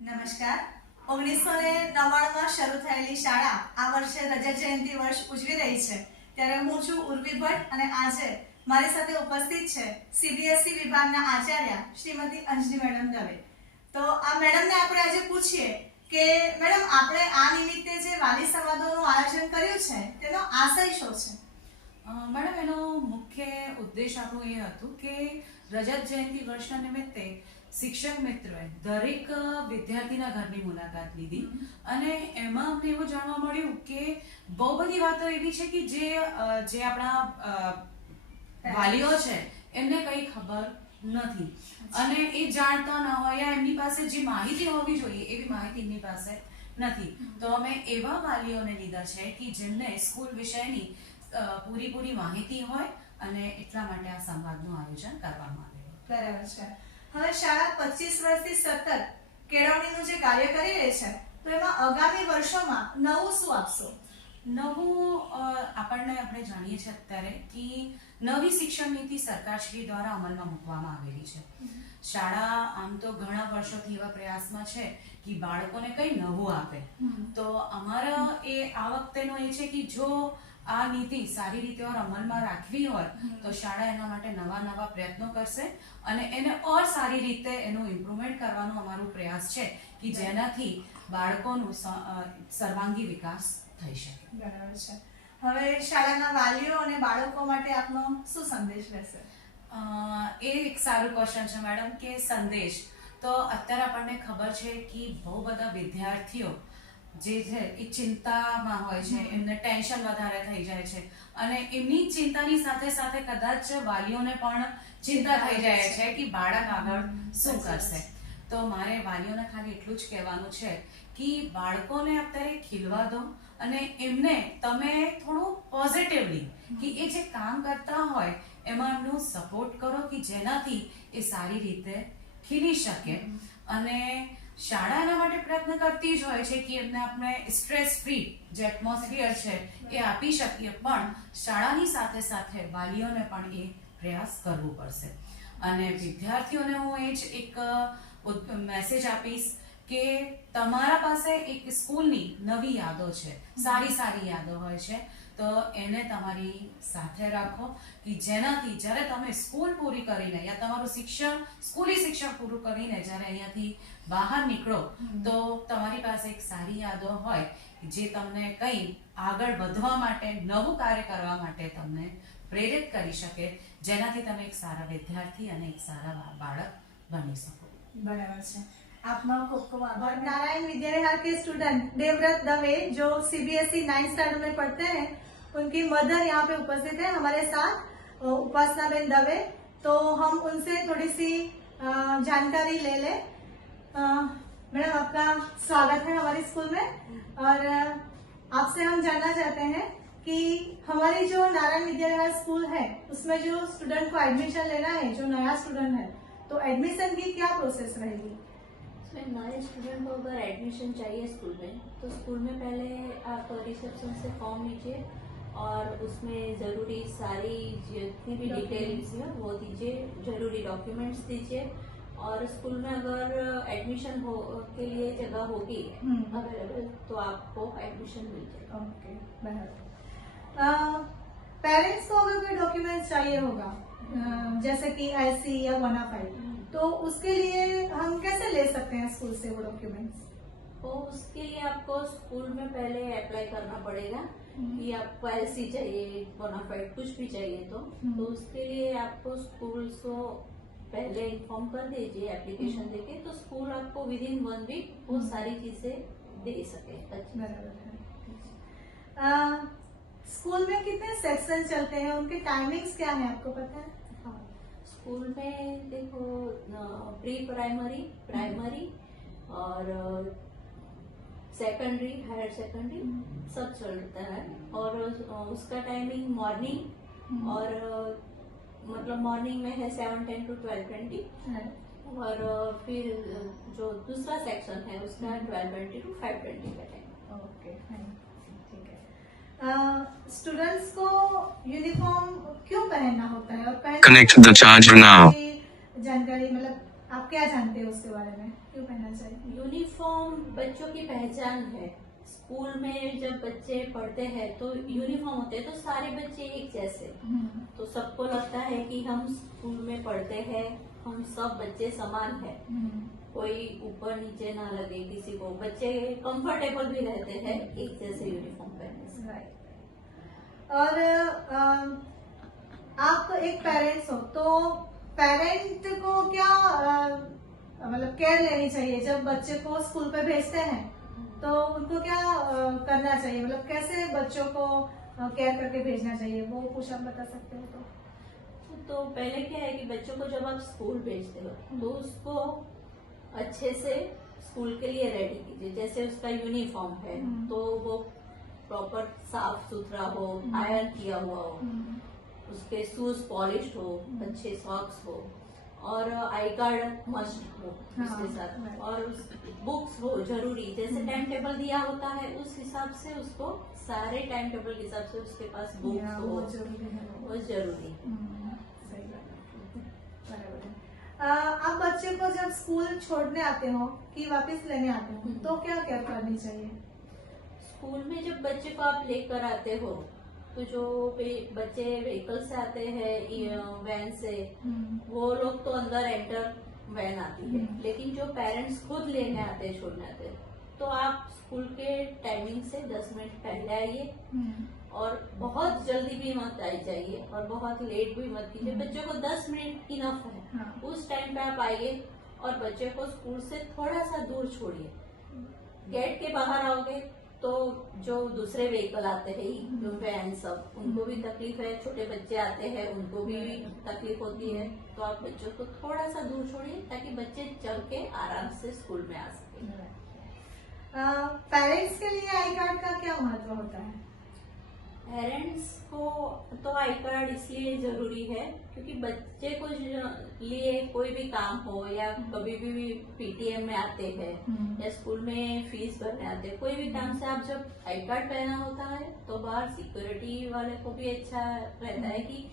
નમસ્કાર. 1999માં શરૂ થયેલી શાળા આ વર્ષે રજત જયંતિ વર્ષ ઉજવી રહી છે. ત્યારે હું છું ઉર્વી ભટ્ટ અને આજે મારી સાથે ઉપસ્થિત છે સીબીએસઈ વિભાગના આચાર્ય શ્રીમતી અંજલિ મેડમ દવે. તો આ મેડમને આપણે આજે પૂછીએ કે મેડમ આપણે આ નિમિત્તે જે વાલી સંવાદોનું આયોજન કર્યું છે તેનો આશય શું છે? મેડમ, એનો મુખ્ય ઉદ્દેશ આપણો એ હતું કે રજત જયંતિ વર્ષના નિમિત્તે શિક્ષક મિત્રોએ દરેક વિદ્યાર્થીના ઘરની મુલાકાત લીધી અને એમાં અમને એવું જાણવા મળ્યું કે બહુ બધી વાતો એવી છે કે જે આપણા વાલીઓ છે એમને કંઈ ખબર નથી અને એ જાણતા ન હોય યા એમની પાસે જે માહિતી હોવી જોઈએ એવી માહિતી એમની પાસે નથી. તો અમે એવા વાલીઓને લીધા છે કે જેમને સ્કૂલ વિષયની પૂરી માહિતી હોય અને એટલા માટે આ સંવાદનું આયોજન કરવામાં આવ્યું. બરાબર છે. હવે શાળા 25 વર્ષથી સતત કેળવણીનું જે કાર્ય કરી રહી છે તો એમાં આગામી વર્ષોમાં નવું શું આપશો? નવું આપણે જાણીએ છીએ અત્યારે કે નવી શિક્ષણ નીતિ સરકારશ્રી દ્વારા અમલમાં મૂકવામાં આવેલી છે. શાળા આમ તો ઘણા વર્ષોથી એવા પ્રયાસમાં છે કે બાળકોને કંઈ નવું આપે. તો અમારા આ વખતેનો એ છે કે જો આ નીતિ સારી રીતે અમલમાં રાખવી હોય તો શાળા એના માટે નવા પ્રયત્નો કરશે અને એને ઓર સારી રીતે એનું ઇમ્પ્રુવમેન્ટ કરવાનો અમારો પ્રયાસ છે કે જેનાથી બાળકોનું સર્વાંગી વિકાસ થઈ શકે. બરાબર છે. હવે શાળાના વાલીઓ અને બાળકો માટે આપનો શું સંદેશ રહેશે? એ એક સારું ક્વેશ્ચન છે મેડમ કે સંદેશ તો અત્યારે આપણને ખબર છે કે બહુ બધા વિદ્યાર્થીઓ જે છે એ ચિંતામાં હોય છે, એમને ટેન્શન વધારે થઈ જાય છે અને એમની ચિંતાની સાથે સાથે કદાચ વાલીઓને પણ ચિંતા થઈ જાય છે કે બાળક આગળ શું કરશે. તો મારે વાલીઓને ખાલી એટલું જ કહેવાનું છે કે બાળકોને અત્યારે ખીલવા દો અને એમને તમે થોડું પોઝિટિવલી કે એ જે કામ કરતા હોય એમાં એમનું સપોર્ટ કરો કે જેનાથી એ સારી રીતે ખીલી શકે. અને શાળા એના માટે પ્રયત્ન કરતી જ હોય છે કે એમને આપણે સ્ટ્રેસ ફ્રી જે એટમોસ્ફિયર છે એ આપી શકીએ, પણ શાળાની સાથે સાથે વાલીઓને પણ એ પ્રયાસ કરવો પડશે. અને વિદ્યાર્થીઓને હું એ જ એક મેસેજ આપીશ કે તમારા પાસે એક સ્કૂલની નવી યાદો છે, સારી યાદો હોય છે, તો એને તમારી સાથે રાખો કે જેનાથી જ્યારે તમે સ્કૂલ પૂરી કરીને યા તમારું સ્કૂલી શિક્ષણ પૂરું કરીને જ્યારે અહીંયાથી બહાર નીકળો તો તમારી પાસે એક સારી યાદો હોય જે તમને કંઈ આગળ વધવા માટે, નવું કાર્ય કરવા માટે તમને પ્રેરિત કરી શકે, જેનાથી તમે એક સારા વિદ્યાર્થી અને એક સારા બાળક બની શકો. बराबर है. आपका खूब खूब आभार. नारायण विद्यालय के स्टूडेंट देवव्रत दवे जो सीबीएसई 9th स्टैंडर्ड में पढ़ते हैं, उनकी मदर यहाँ पे उपस्थित है हमारे साथ, उपासना बेन दवे. तो हम उनसे थोड़ी सी जानकारी ले ले. मैडम, आपका स्वागत है हमारी स्कूल में और आपसे हम जानना चाहते हैं कि हमारी जो नारायण विद्यालय स्कूल है उसमें जो स्टूडेंट को एडमिशन लेना है, जो नया स्टूडेंट है, तो एडमिशन की क्या प्रोसेस रहेगी? नए स्टूडेंट को अगर एडमिशन चाहिए स्कूल में तो स्कूल में पहले आप रिसेप्शन से फॉर्म लीजिए और उसमें ज़रूरी सारी जितनी भी डिटेल्स है वो दीजिए, ज़रूरी डॉक्यूमेंट्स दीजिए और स्कूल में अगर एडमिशन के लिए जगह होगी अवेलेबल तो आपको एडमिशन मिल जाएगा. ओके, बराबर. पेरेंट्स को अगर कोई डॉक्यूमेंट्स चाहिए होगा जैसे कि आईसी या बोनाफाइड, तो उसके लिए हम कैसे ले सकते हैं स्कूल से वो डॉक्यूमेंट्स? तो उसके लिए आपको स्कूल में पहले अप्लाई करना पड़ेगा कि आपको आईसी चाहिए, बोनाफाइड कुछ भी चाहिए तो उसके लिए आपको स्कूल को पहले इन्फॉर्म कर दीजिए एप्लीकेशन देके, तो स्कूल आपको विद इन 1 वीक वो सारी चीजें दे सके. बराबर है. स्कूल में कितने सेक्शन चलते हैं, उनके टाइमिंग्स क्या है, आपको पता है? हाँ, स्कूल में देखो प्री प्राइमरी, प्राइमरी और सेकेंडरी, हायर सेकेंडरी सब चलता है और उसका टाइमिंग मॉर्निंग और मतलब मॉर्निंग में है 7:10 to 12:20 और फिर जो दूसरा सेक्शन है उसका 12:20 to 5:20 का टाइम. ओके, ठीक है. स्टूडेंट्स को यूनिफॉर्म क्यों पहनना होता है और Connect the charger now. जानकारी मतलब आप क्या जानते हो उसके बारे में, क्यों पहनना चाहिए? यूनिफॉर्म बच्चों की पहचान है। स्कूल में जब बच्चे पढ़ते हैं तो यूनिफॉर्म होते हैं, तो सारे बच्चे एक जैसे, तो सबको लगता है कि हम स्कूल में पढ़ते हैं, हम सब बच्चे समान है, कोई ऊपर नीचे ना लगे किसी को, बच्चे कंफर्टेबल भी रहते हैं एक जैसे यूनिफॉर्म पहनने से। राइट। और आप एक पेरेंट्स हो, तो पेरेंट को क्या मतलब केयर लेनी चाहिए जब बच्चे को स्कूल पे भेजते हैं, तो उनको क्या करना चाहिए, मतलब कैसे बच्चों को केयर करके भेजना चाहिए, वो कुछ आप बता सकते हो? तो पहले क्या है कि बच्चों को जब आप स्कूल भेजते हो तो उसको अच्छे से स्कूल के लिए रेडी कीजिए। जैसे उसका यूनिफॉर्म है तो वो प्रॉपर साफ सुथरा हो, आयरन किया हुआ हो, उसके शूज पॉलिश हो, अच्छे सॉक्स हो, और आई कार्ड मस्ट हो उसके साथ, और बुक्स हो जरूरी, जैसे टाइम टेबल दिया होता है उस हिसाब से उसको सारे टाइम टेबल के हिसाब से उसके पास बुक्स हो, वो जरूरी। सही बात है, बराबर है। आप बच्चे को जब स्कूल छोड़ने आते हो कि वापस लेने आते हो, तो क्या केयर करनी चाहिए? स्कूल में जब बच्चे को आप लेकर आते हो तो जो बच्चे व्हीकल से आते हैं वैन से, वो लोग तो अंदर एंटर वैन आती है, लेकिन जो पेरेंट्स खुद लेने आते हैं छोड़ने आते हैं, तो आप स्कूल के टाइमिंग से 10 मिनट पहले आइए, और बहुत जल्दी भी मत आई जाइए और बहुत लेट भी मत कीजिए। बच्चों को 10 मिनट इनफ है, उस टाइम पे आप आइए और बच्चे को स्कूल से थोड़ा सा दूर छोड़िए। गेट के बाहर आओगे तो जो दूसरे व्हीकल आते हैं, जो वैन सब, उनको भी तकलीफ है, छोटे बच्चे आते हैं उनको भी तकलीफ होती है, तो आप बच्चों को थोड़ा सा दूर छोड़िए ताकि बच्चे चल के आराम से स्कूल में आ सके। पेरेंट्स के लिए आई कार्ड का क्या महत्व होता है? पेरेंट्स को तो आई कार्ड इसलिए जरूरी है क्योंकि बच्चे को लिए कोई भी काम हो, या कभी भी पीटीएम में आते हैं या स्कूल में फीस भरने आते हैं, कोई भी काम से आप जब आई कार्ड पहना होता है तो बाहर सिक्योरिटी वाले को भी अच्छा रहता है कि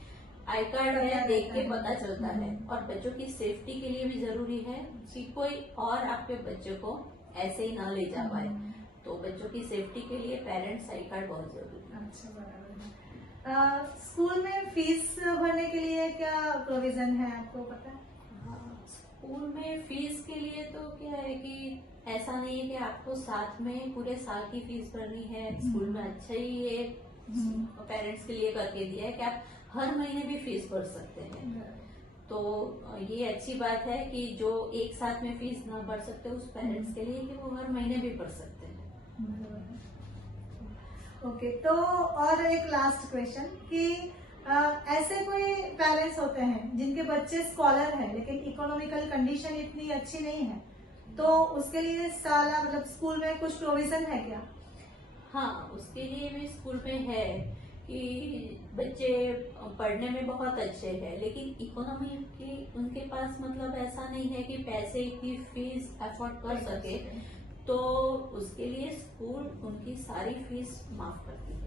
आई कार्ड है, देख के पता चलता है। और बच्चों की सेफ्टी के लिए भी जरूरी है कि कोई और आपके बच्चे को ऐसे ही ना ले जा पाए, तो बच्चों की सेफ्टी के लिए पेरेंट्स आई कार्ड बहुत जरूरी है। अच्छा, बराबर है। स्कूल में फीस भरने के लिए क्या प्रोविजन है, आपको पता है? स्कूल में फीस के लिए तो क्या है कि ऐसा नहीं है कि आपको साथ में पूरे साल की फीस भरनी है। स्कूल में अच्छा ही ये पेरेंट्स के लिए करके दिया है कि आप हर महीने भी फीस भर सकते हैं। तो ये अच्छी बात है कि जो एक साथ में फीस ना भर सकते उस पेरेंट्स के लिए कि वो हर महीने भी भर सकते हैं। ओके, तो और एक लास्ट क्वेश्चन कि ऐसे कोई पेरेंट्स होते हैं जिनके बच्चे स्कॉलर हैं लेकिन इकोनॉमिकल कंडीशन इतनी अच्छी नहीं है, तो उसके लिए साला मतलब स्कूल में कुछ प्रोविजन है क्या? हाँ, उसके लिए भी स्कूल में है कि बच्चे पढ़ने में बहुत अच्छे हैं लेकिन इकोनॉमी की उनके पास मतलब ऐसा नहीं है कि पैसे की फीस अफोर्ड कर सके, तो उसके लिए स्कूल उनकी सारी फीस माफ करती है।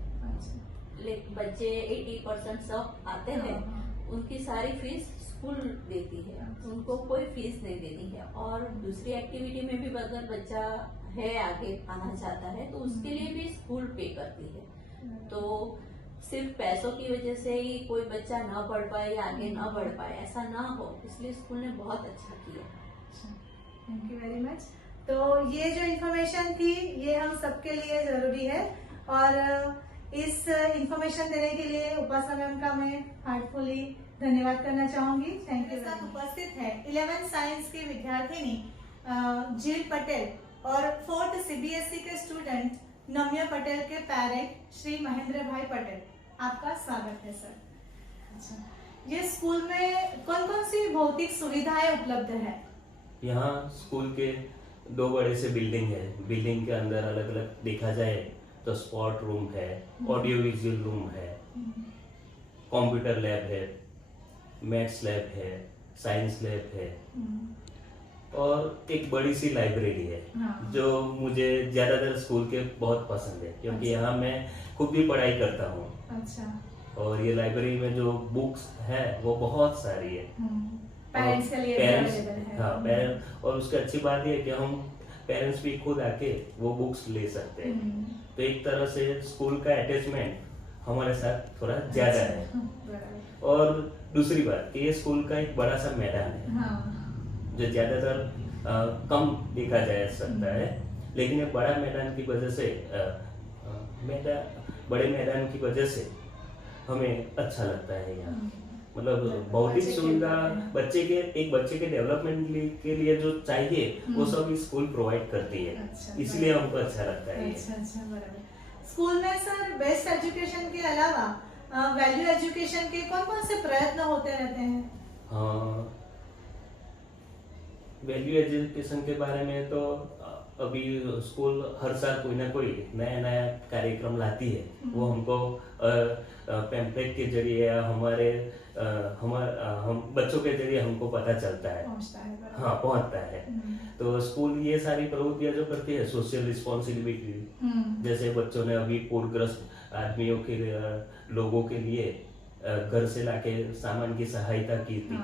लेकिन बच्चे 80% सब आते हैं, उनकी सारी फीस स्कूल देती है, उनको कोई फीस नहीं देनी है। और दूसरी एक्टिविटी में भी अगर बच्चा है आगे आना चाहता है तो उसके लिए भी स्कूल पे करती है। तो सिर्फ पैसों की वजह से ही कोई बच्चा ना पढ़ पाए या आगे ना बढ़ पाए, ऐसा ना हो, इसलिए स्कूल ने बहुत अच्छा किया। Thank you very much. तो ये जो इन्फॉर्मेशन थी ये हम सबके लिए जरूरी है, और इस इन्फॉर्मेशन देने के लिए उपासना मैम का मैं हार्टफुली धन्यवाद करना चाहूंगी। Thank you. साथ उपस्थित है 11th साइंस की विद्यार्थिनी जिल पटेल और 4th CBSE के स्टूडेंट नम्या पटेल के पेरेंट श्री महेंद्र भाई पटेल। आपका स्वागत है सर। अच्छा, ये स्कूल में कौन कौन सी भौतिक सुविधाएं उपलब्ध है? यहाँ स्कूल के 2 बड़े से बिल्डिंग है। बिल्डिंग के अंदर अलग अलग देखा जाए तो स्पोर्ट रूम है, ऑडियो विजुअल रूम है, कंप्यूटर लैब है, मैथ्स लैब है, साइंस लैब है, और एक बड़ी सी लाइब्रेरी है। जो मुझे ज्यादातर स्कूल के बहुत पसंद है क्योंकि यहाँ मैं खुद भी पढ़ाई करता हूँ। अच्छा। और ये लाइब्रेरी में जो बुक्स है वो बहुत सारी है। पेरेंट्स के लिए पेरेंट्स, अवेलेबल है। हाँ पेरेंट्स, और उसकी अच्छी बात ये है कि हम पेरेंट्स भी खुद आके वो बुक्स ले सकते हैं। तो एक तरह से स्कूल का अटैचमेंट हमारे साथ थोड़ा ज्यादा है। बराबर। और दूसरी बात कि ये स्कूल का एक बड़ा सा मैदान है हाँ। जो ज्यादातर कम देखा जा सकता है, लेकिन ये बड़ा मैदान की वजह से बड़े मैदान की वजह से हमें अच्छा लगता है यहाँ। मतलब भौतिक सुविधा एक बच्चे के डेवलपमेंट के लिए जो चाहिए वो सब स्कूल प्रोवाइड करती है, अच्छा, इसलिए हमको अच्छा लगता है ये। अच्छा बराबर। स्कूल में सर बेस्ट एजुकेशन के अलावा वैल्यू एजुकेशन के कौन कौन से प्रयत्न होते रहते हैं? हाँ, वैल्यू एजुकेशन के बारे में तो अभी स्कूल हर साल कोई ना कोई नया नया कार्यक्रम लाती है। वो हमको पैम्पलेट के जरिए या हम बच्चों के जरिए हमको पता चलता है, हाँ पहुंचता है। तो स्कूल ये सारी प्रवृत्तियां जो करती है, सोशल रिस्पॉन्सिबिलिटी, जैसे बच्चों ने अभी पूरग्रस्त आदमियों के लोगों के लिए घर से लाके सामान की सहायता की थी।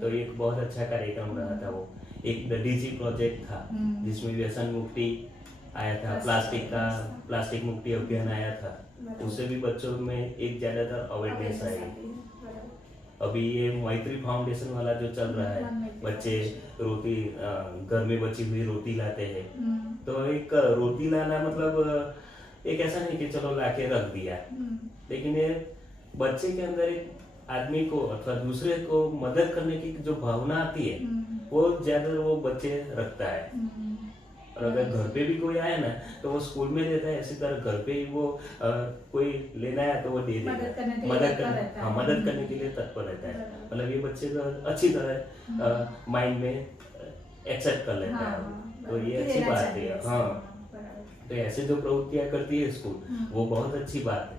तो एक बहुत अच्छा कार्यक्रम रहा था वो। एक डीजी प्रोजेक्ट था जिसमें व्यसन मुक्ति आया था, प्लास्टिक मुक्ति अभियान आया था, उससे भी बच्चों में एक ज्यादातर अवेयरनेस आई। अभी ये मैत्री फाउंडेशन वाला जो चल रहा है, बच्चे रोटी घर में बची हुई रोटी लाते हैं। तो एक रोटी लाना मतलब एक ऐसा नहीं कि चलो लाके रख दिया, लेकिन ये बच्चे के अंदर एक आदमी को अथवा दूसरे को मदद करने की जो भावना आती है वो ज्यादा वो बच्चे रखता है। और अगर घर पे भी कोई आए ना तो वो स्कूल में देता है, इसी तरह घर पे ही वो कोई लेना है तो वो दे देगा, मदद करने के लिए तत्पर रहता है। मतलब ये बच्चे को अच्छी तरह माइंड में एक्सेप्ट कर लेता है, तो ये अच्छी बात है। हाँ, तो ऐसे जो प्रवृत्तियां करती है स्कूल वो बहुत अच्छी बात है।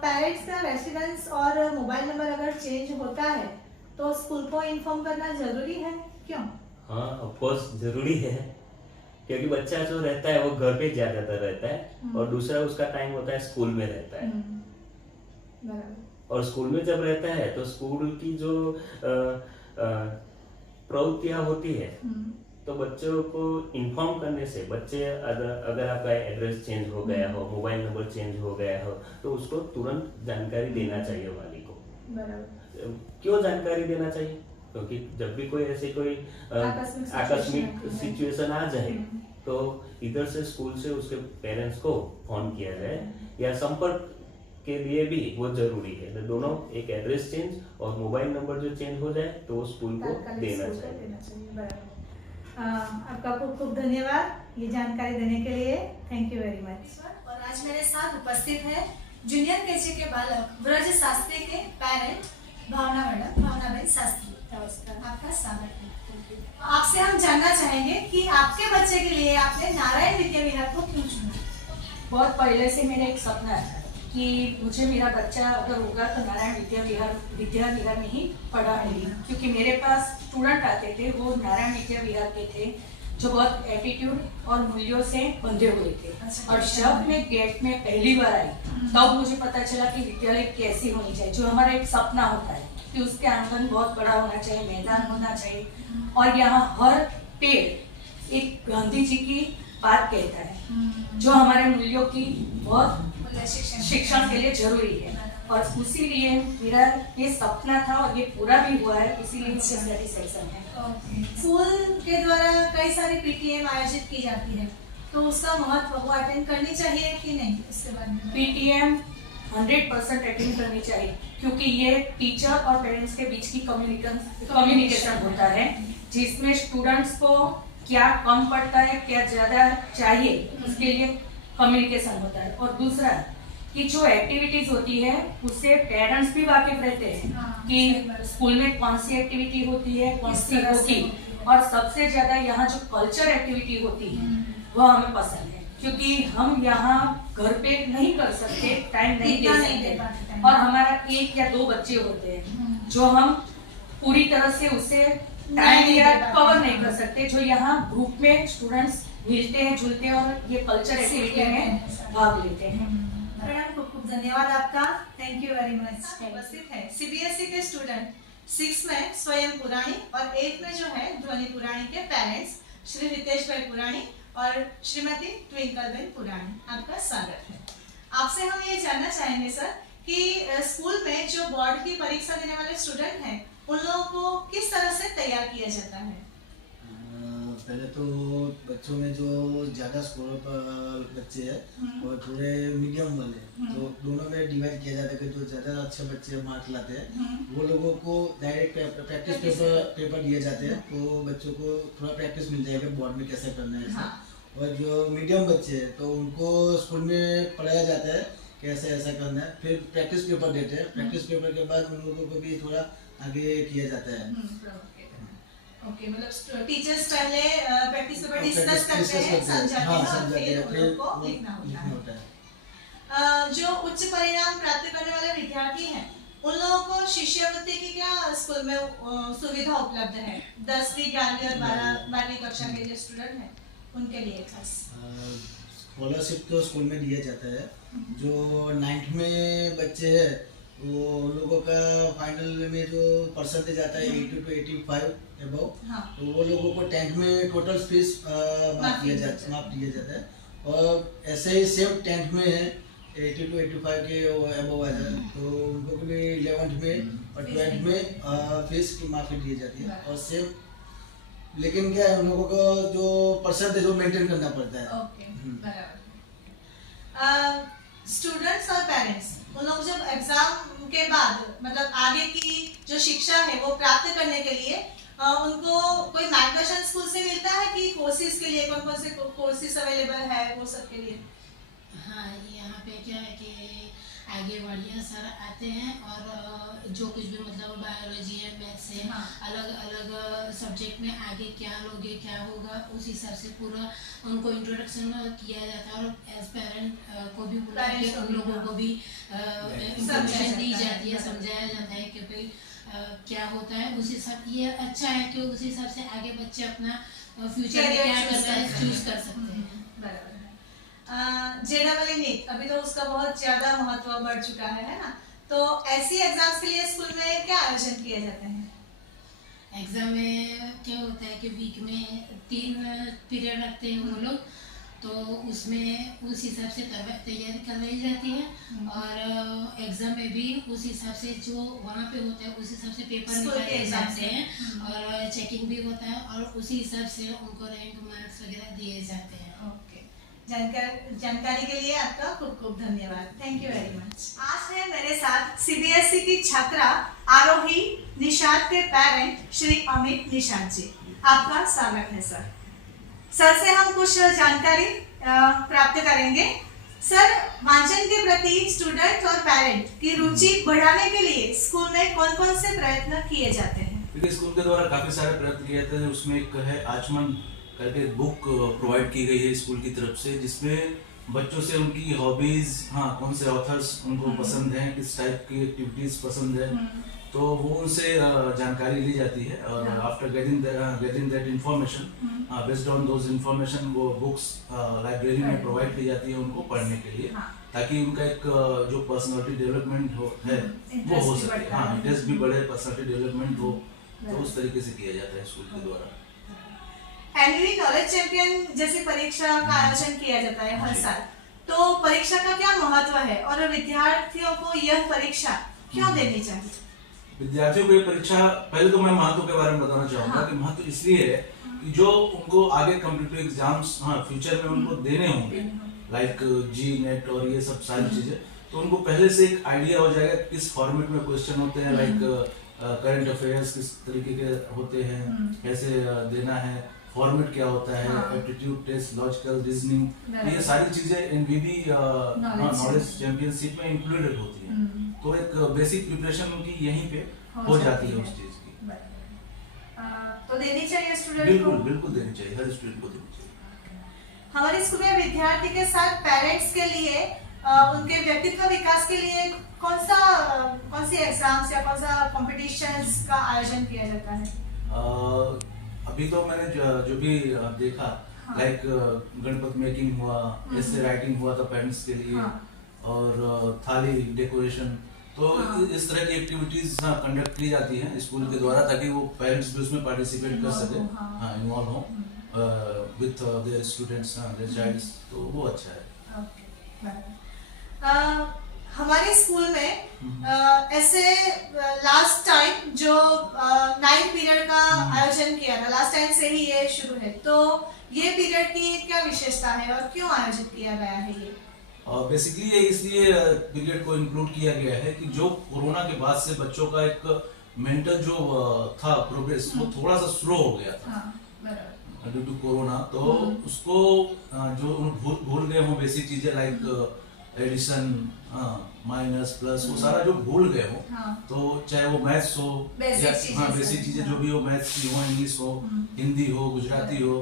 पेरेंट्स का रेसिडेंस और मोबाइल नंबर अगर चेंज होता है तो स्कूल को इन्फॉर्म करना जरूरी है, क्यों? हाँ ऑफ कोर्स जरूरी है, क्योंकि बच्चा जो रहता है वो घर पे ज्यादातर रहता है और दूसरा उसका टाइम होता है स्कूल में रहता है। और स्कूल में जब रहता है तो स्कूल की जो प्रवृत्तियां होती है तो बच्चों को इन्फॉर्म करने से बच्चे अगर आपका एड्रेस चेंज हो गया हो, मोबाइल नंबर चेंज हो गया हो, तो उसको तुरंत जानकारी देना चाहिए वाली को। क्यों जानकारी देना चाहिए? क्योंकि जब भी कोई ऐसी कोई आकस्मिक सिचुएशन आ जाए तो इधर से स्कूल से उसके पेरेंट्स को फोन किया जाए या संपर्क के लिए भी वो जरूरी है। तो दोनों, एक एड्रेस चेंज और मोबाइल नंबर जो चेंज हो जाए तो वो स्कूल को देना चाहिए। आपका खूब खूब धन्यवाद ये जानकारी देने के लिए, थैंक यू वेरी मच। और आज मेरे साथ उपस्थित है जूनियर केजी के बालक ब्रज शास्त्री के पेरेंट भावना मैडम, भावनाबेन शास्त्री। नमस्कार, आपका स्वागत है। आपसे हम जानना चाहेंगे कि आपके बच्चे के लिए आपने नारायण विद्या विहार को क्यों चुना? बहुत पहले से मेरा एक सपना है कि मुझे मेरा बच्चा अगर होगा तो नारायण विद्या विहार में ही पढ़ाऊंगी, क्योंकि मेरे पास स्टूडेंट आते थे वो नारायण विद्या विहार के थे जो बहुत एटीट्यूड और मूल्यों से बंधे हुए थे। और जब मैं गेट में पहली बार आई तब मुझे पता चला कि विद्यालय कैसी होनी चाहिए, जो हमारा एक सपना होता है कि उसके आंगन बहुत बड़ा होना चाहिए, मैदान होना चाहिए, और यहाँ हर पेड़ एक गांधी जी की बात कहता है जो हमारे मूल्यों की बहुत शिक्षण के लिए जरूरी है। और इसीलिए मेरा ये सपना था और ये पूरा भी हुआ है, इसीलिए मुझे सेटिस्फैक्शन है। स्कूल के द्वारा कई सारी पीटीएम आयोजित की जाती है, तो उसका महत्व वो अटेंड करनी चाहिए कि नहीं, उसके बारे में? पीटीएम 100% अटेंड करनी चाहिए, क्योंकि ये टीचर और पेरेंट्स के बीच की कम्युनिकेशन होता है, जिसमें स्टूडेंट्स को क्या कम पड़ता है, क्या ज्यादा चाहिए, उसके लिए कम्युनिकेशन होता है। और दूसरा कि जो एक्टिविटीज होती है उससे पेरेंट्स भी वाकिफ रहते हैं कि स्कूल में कौन सी एक्टिविटी होती है, कौन सी होगी। और सबसे ज्यादा यहाँ जो कल्चर एक्टिविटी होती है वो हमें पसंद है, क्योंकि हम यहाँ घर पे नहीं कर सकते, टाइम नहीं दे सकते, और हमारा 1 या 2 बच्चे होते हैं जो हम पूरी तरह से उससे टाइम या कवर नहीं कर सकते, जो यहाँ ग्रुप में स्टूडेंट्स मिलते हैं, जुलते हैं और ये कल्चर एक्टिविटी में भाग लेते हैं। मैडम खूब खूब धन्यवाद आपका, थैंक यू वेरी मच। उपस्थित है सीबीएसई के स्टूडेंट 6 में स्वयं पुराणी और 8 में जो है ध्वनि पुराणी के पेरेंट्स श्री रितेश भाई पुराणी और श्रीमती ट्विंकल बेन पुराणी, आपका स्वागत है। आपसे हम ये जानना चाहेंगे सर कि स्कूल में जो बोर्ड की परीक्षा देने वाले स्टूडेंट हैं उन लोगों को किस तरह से तैयार किया जाता है? पहले तो बच्चों में जो ज़्यादा स्कोर बच्चे हैं और थोड़े मीडियम वाले, तो दोनों में डिवाइड किया जाता है कि जो ज़्यादा अच्छे बच्चे मार्क्स लाते हैं वो लोगों को डायरेक्ट प्रैक्टिस पेपर दिए जाते हैं, तो बच्चों को थोड़ा प्रैक्टिस मिल जाएगा बोर्ड में कैसे करना है ऐसा। और जो मीडियम बच्चे हैं तो उनको स्कूल में पढ़ाया जाता है कैसे ऐसा करना है, फिर प्रैक्टिस पेपर देते हैं। प्रैक्टिस पेपर के बाद उन लोगों को भी थोड़ा आगे किया जाता है। ओके, मतलब टीचर्स पहले प्रैक्टिस पेपर डिस्कस करते हैं, समझाते हैं और फिर उन लोगों को लिखना होता है। जो उच्च परिणाम प्राप्त करने वाले विद्यार्थी हैं उन लोगों को शिष्यवृत्ति की क्या स्कूल में सुविधा उपलब्ध है? 10वीं 11वीं और 12वीं कक्षा के जो स्टूडेंट हैं उनके लिए खास स्कॉलरशिप तो स्कूल में दिया जाता है। जो 9th में बच्चे हैं वो लोगों का फाइनल में जो परसेंटेज आता है 80 to 85 अबव, तो वो लोगों को 10th में टोटल फीस माफ दिया जाता है। और ऐसे ही सेम 10th में है 80 to 85 के अबव आ जाए तो उनको भी 11th में और 12th में फीस की माफी दी जाती है। और सेम लेकिन क्या है उन लोगों को जो परसेंटेज वो मेंटेन करना पड़ता है। ओके, बराबर। स्टूडेंट्स और पेरेंट्स उन लोग जब एग्जाम के बाद मतलब आगे की जो शिक्षा है वो प्राप्त करने के लिए उनको कोई मार्गदर्शन स्कूल से मिलता है कि कोर्सेज के लिए कौन कौन से कोर्सेज अवेलेबल है वो सब के लिए? हाँ, यहाँ पे क्या है कि आगे बढ़िया सर आते हैं और जो कुछ भी मतलब बायोलॉजी है, मैथ्स है, अलग अलग सब्जेक्ट में आगे क्या लोगे क्या होगा उस हिसाब से पूरा उनको इंट्रोडक्शन किया जाता है। और एज पेरेंट को भी बुला के उन लोगों को भी इंफॉर्मेशन दी जाती है, समझाया जाता है कि भाई क्या होता है। उस हिसाब ये अच्छा है कि उस हिसाब से आगे बच्चे अपना फ्यूचर में क्या करना है चूज कर सकते हैं। बराबर है। JEE नीट अभी तो उसका बहुत ज्यादा महत्व बढ़ चुका है ना, तो ऐसी एग्जाम्स के लिए स्कूल में क्या आयोजन किए जाते हैं? एग्जाम में क्या होता है कि वीक में 3 पीरियड रखते हैं वो लोग, तो उसमें उस हिसाब से तैयारी करवाई जाती है। और एग्जाम में भी उस हिसाब से जो वहाँ पे होता है उस हिसाब से पेपर निकाले जाते हैं और चेकिंग भी होता है और उसी हिसाब से उनको रैंक मार्क्स वगैरह दिए जाते हैं। ओके, जानकारी के लिए आपका खूब खूब धन्यवाद। Thank you very much. आज है मेरे साथ CBSE की छात्रा आरोही निषाद के पेरेंट श्री अमित निषाद जी, आपका स्वागत है सर। सर से हम कुछ जानकारी प्राप्त करेंगे। सर, वांचन के प्रति स्टूडेंट और पेरेंट की रुचि बढ़ाने के लिए स्कूल में कौन कौन से प्रयत्न किए जाते हैं? देखिए, स्कूल के द्वारा काफी सारे प्रयत्न किए जाते हैं। उसमें एक है आचमन करके बुक प्रोवाइड की गई है स्कूल की तरफ से, जिसमें बच्चों से उनकी हॉबीज, कौन से ऑथर्स उनको पसंद हैं, किस टाइप की एक्टिविटीज पसंद है, तो वो उनसे जानकारी ली जाती है। और after getting that information, based on those information वो बुक्स लाइब्रेरी में प्रोवाइड की जाती है उनको पढ़ने के लिए, ताकि उनका एक जो पर्सनालिटी डेवलपमेंट है वो हो सके। इंटरेस्ट भी बढ़े, पर्सनालिटी डेवलपमेंट हो, तो उस तरीके से किया जाता है स्कूल के द्वारा। एनुअली नॉलेज चैंपियन जैसी परीक्षा का आयोजन किया जाता है हर साल, तो परीक्षा का क्या महत्व है और विद्यार्थियों को यह परीक्षा क्यों देनी चाहिए? विद्यार्थियों को ये परीक्षा, पहले तो मैं महत्व के बारे में बताना चाहूंगा कि महत्व इसलिए है कि जो उनको आगे कॉम्पिटिटिव एग्जाम्स फ्यूचर में उनको देने होंगे, लाइक जी नेट और ये सब सारी चीजें, तो उनको पहले से एक आइडिया हो जाएगा किस फॉर्मेट में क्वेश्चन होते हैं, लाइक करंट अफेयर्स किस तरीके के होते हैं, कैसे देना है, फॉर्मेट क्या होता है, एप्टीट्यूड टेस्ट, लॉजिकल रीजनिंग, ये सारी चीजें एनवीडी नॉलेज चैंपियनशिप में इंक्लूडेड होती है। तो एक बेसिक प्रिपरेशन उनकी यहीं पे हो जाती है उस चीज की। तो देनी चाहिए स्टूडेंट को? बिल्कुल बिल्कुल देनी चाहिए, हर स्टूडेंट को देनी चाहिए। हमारे स्कूल में विद्यार्थी के साथ पेरेंट्स के लिए उनके व्यक्तित्व विकास के लिए कौन सी एग्जाम्स या कौन सा कॉम्पिटिशन्स का आयोजन किया जाता है? अभी तो मैंने जो भी देखा, लाइक गणपत मेकिंग हुआ, ऐसे राइटिंग हुआ था पेरेंट्स के लिए, और थाली डेकोरेशन, तो हाँ। इस तरह की एक्टिविटीज कंडक्ट की जाती हैं स्कूल के द्वारा, ताकि वो पेरेंट्स भी उसमें पार्टिसिपेट कर सके, हाँ इन्वॉल्व हो with their students, their childs, तो वो अच्छा है। ओके। हमारे स्कूल में ऐसे लास्ट टाइम जो 9th पीरियड का आयोजन किया था, लास्ट टाइम से ही ये शुरू है, तो ये पीरियड की क्या विशेषता है और क्यों आयोजित किया गया है ये? बेसिकली ये इसलिए पीरियड को इंक्लूड किया गया है कि जो कोरोना के बाद से बच्चों का एक मेंटल जो था प्रोग्रेस, वो थोड़ा सा स्लो हो गया था ड्यू टू कोरोना। तो उसको जो भूल गए हो बेसिक चीजें लाइक एडिशन, माइनस, प्लस, वो सारा जो भूल गए हो, तो चाहे वो मैथ्स हो या बेसिक चीजें जो भी हो, मैथ्स की हो, इंग्लिश हो, हिंदी हो, गुजराती हो,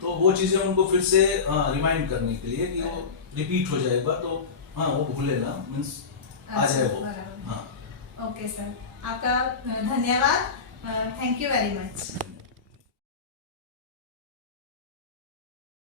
तो वो चीजें उनको फिर से रिमाइंड करने के लिए कि वो रिपीट हो जाए एक बार, तो हाँ वो भूले ना, मीन्स आ जाए वो। हाँ ओके सर, आपका धन्यवाद, थैंक यू वेरी मच।